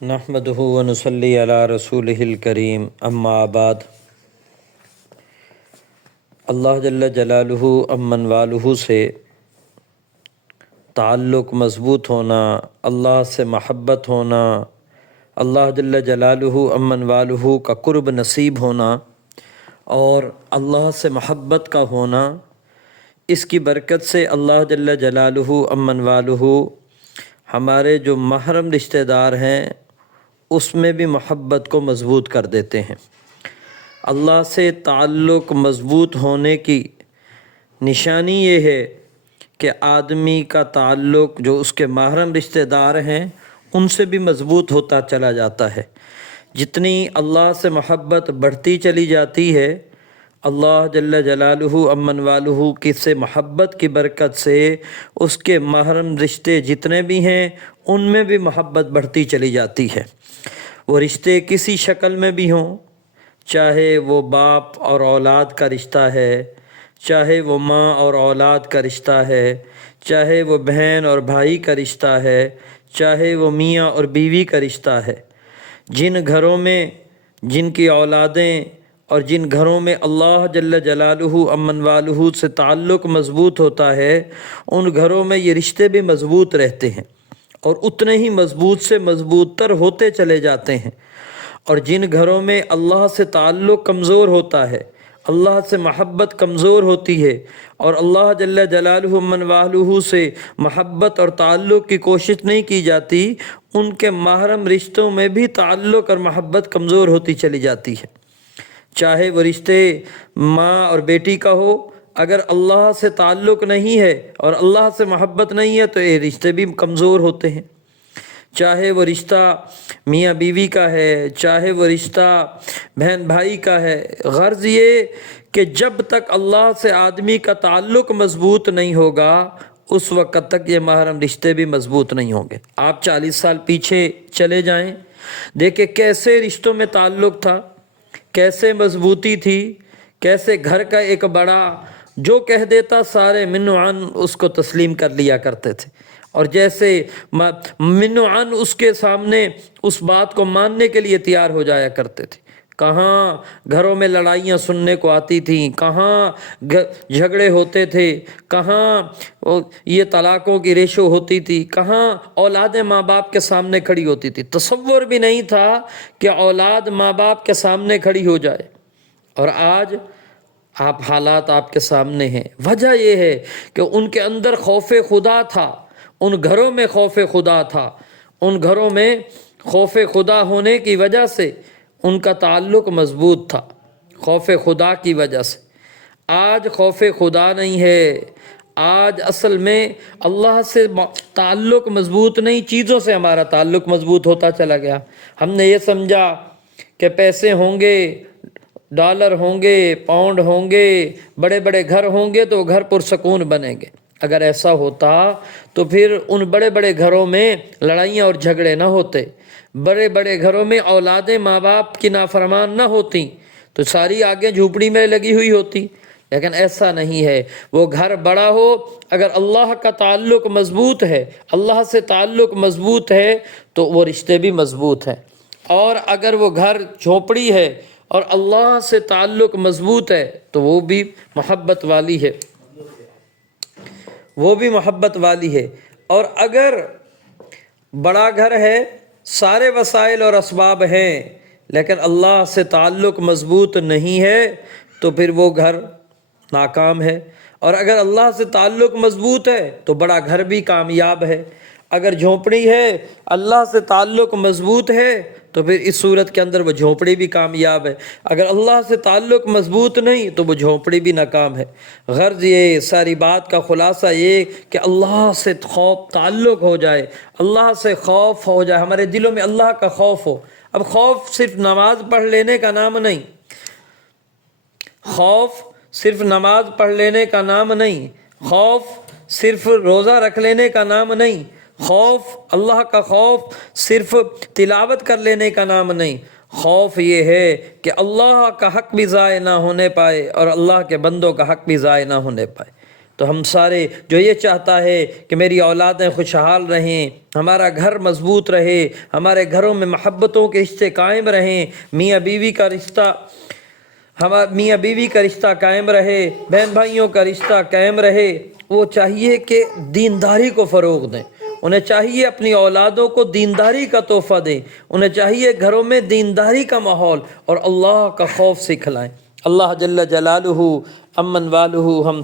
نحمدہ ونصلی علی رسولہ الکریم اما بعد۔ اللہ جل جلالہ امن والہ سے تعلق مضبوط ہونا، اللہ سے محبت ہونا، اللہ جل جلالہ امن والہ کا قرب نصیب ہونا اور اللہ سے محبت کا ہونا، اس کی برکت سے اللہ جل جلالہ امن والہ ہمارے جو محرم رشتہ دار ہیں اس میں بھی محبت کو مضبوط کر دیتے ہیں۔ اللہ سے تعلق مضبوط ہونے کی نشانی یہ ہے کہ آدمی کا تعلق جو اس کے محرم رشتہ دار ہیں ان سے بھی مضبوط ہوتا چلا جاتا ہے۔ جتنی اللہ سے محبت بڑھتی چلی جاتی ہے، اللہ جل جلالہ امن والہ کی سے محبت کی برکت سے اس کے محرم رشتے جتنے بھی ہیں ان میں بھی محبت بڑھتی چلی جاتی ہے۔ وہ رشتے کسی شکل میں بھی ہوں، چاہے وہ باپ اور اولاد کا رشتہ ہے، چاہے وہ ماں اور اولاد کا رشتہ ہے، چاہے وہ بہن اور بھائی کا رشتہ ہے، چاہے وہ میاں اور بیوی کا رشتہ ہے۔ جن گھروں میں جن کی اولادیں اور جن گھروں میں اللہ جل جلالہ امن والہ سے تعلق مضبوط ہوتا ہے ان گھروں میں یہ رشتے بھی مضبوط رہتے ہیں اور اتنے ہی مضبوط سے مضبوط تر ہوتے چلے جاتے ہیں۔ اور جن گھروں میں اللہ سے تعلق کمزور ہوتا ہے، اللہ سے محبت کمزور ہوتی ہے اور اللہ جل جلالہ امن والہ سے محبت اور تعلق کی کوشش نہیں کی جاتی، ان کے محرم رشتوں میں بھی تعلق اور محبت کمزور ہوتی چلی جاتی ہے۔ چاہے وہ رشتے ماں اور بیٹی کا ہو، اگر اللہ سے تعلق نہیں ہے اور اللہ سے محبت نہیں ہے تو یہ رشتے بھی کمزور ہوتے ہیں۔ چاہے وہ رشتہ میاں بیوی کا ہے، چاہے وہ رشتہ بہن بھائی کا ہے، غرض یہ کہ جب تک اللہ سے آدمی کا تعلق مضبوط نہیں ہوگا اس وقت تک یہ محرم رشتے بھی مضبوط نہیں ہوں گے۔ آپ 40 سال پیچھے چلے جائیں، دیکھیں کیسے رشتوں میں تعلق تھا، کیسے مضبوطی تھی، کیسے گھر کا ایک بڑا جو کہہ دیتا سارے من و عن اس کو تسلیم کر لیا کرتے تھے، اور جیسے من و عن اس کے سامنے اس بات کو ماننے کے لیے تیار ہو جایا کرتے تھے۔ کہاں گھروں میں لڑائیاں سننے کو آتی تھیں، کہاں جھگڑے ہوتے تھے، کہاں یہ طلاقوں کی ریشو ہوتی تھی، کہاں اولادیں ماں باپ کے سامنے کھڑی ہوتی تھی۔ تصور بھی نہیں تھا کہ اولاد ماں باپ کے سامنے کھڑی ہو جائے، اور آج حالات آپ کے سامنے ہیں۔ وجہ یہ ہے کہ ان کے اندر خوف خدا تھا، ان گھروں میں خوف خدا تھا، ان گھروں میں خوف خدا ہونے کی وجہ سے ان کا تعلق مضبوط تھا، خوف خدا کی وجہ سے۔ آج خوف خدا نہیں ہے، آج اصل میں اللہ سے تعلق مضبوط نہیں، چیزوں سے ہمارا تعلق مضبوط ہوتا چلا گیا۔ ہم نے یہ سمجھا کہ پیسے ہوں گے، ڈالر ہوں گے، پاؤنڈ ہوں گے، بڑے بڑے گھر ہوں گے تو گھر پرسکون بنیں گے۔ اگر ایسا ہوتا تو پھر ان بڑے بڑے گھروں میں لڑائیاں اور جھگڑے نہ ہوتے، بڑے بڑے گھروں میں اولادیں ماں باپ کی نافرمان نہ ہوتی، تو ساری آگیں جھوپڑی میں لگی ہوئی ہوتی۔ لیکن ایسا نہیں ہے، وہ گھر بڑا ہو، اگر اللہ کا تعلق مضبوط ہے، اللہ سے تعلق مضبوط ہے تو وہ رشتے بھی مضبوط ہیں، اور اگر وہ گھر جھوپڑی ہے اور اللہ سے تعلق مضبوط ہے تو وہ بھی محبت والی ہے، وہ بھی محبت والی ہے۔ اور اگر بڑا گھر ہے، سارے وسائل اور اسباب ہیں، لیکن اللہ سے تعلق مضبوط نہیں ہے تو پھر وہ گھر ناکام ہے، اور اگر اللہ سے تعلق مضبوط ہے تو بڑا گھر بھی کامیاب ہے۔ اگر جھونپڑی ہے، اللہ سے تعلق مضبوط ہے تو پھر اس صورت کے اندر وہ جھونپڑی بھی کامیاب ہے، اگر اللہ سے تعلق مضبوط نہیں تو وہ جھونپڑی بھی ناکام ہے۔ غرض یہ ساری بات کا خلاصہ یہ کہ اللہ سے خوف تعلق ہو جائے، اللہ سے خوف ہو جائے، ہمارے دلوں میں اللہ کا خوف ہو۔ اب خوف صرف نماز پڑھ لینے کا نام نہیں، خوف صرف نماز پڑھ لینے کا نام نہیں، خوف صرف روزہ رکھ لینے کا نام نہیں، خوف اللہ کا خوف صرف تلاوت کر لینے کا نام نہیں، خوف یہ ہے کہ اللہ کا حق بھی ضائع نہ ہونے پائے اور اللہ کے بندوں کا حق بھی ضائع نہ ہونے پائے۔ تو ہم سارے جو یہ چاہتا ہے کہ میری اولادیں خوشحال رہیں، ہمارا گھر مضبوط رہے، ہمارے گھروں میں محبتوں کے رشتے قائم رہیں، میاں بیوی کا رشتہ قائم رہے، بہن بھائیوں کا رشتہ قائم رہے، وہ چاہیے کہ دینداری کو فروغ دیں، انہیں چاہیے اپنی اولادوں کو دینداری کا تحفہ دیں، انہیں چاہیے گھروں میں دینداری کا ماحول اور اللہ کا خوف سکھلائیں۔ اللہ جل جلالہ امن والہ ہم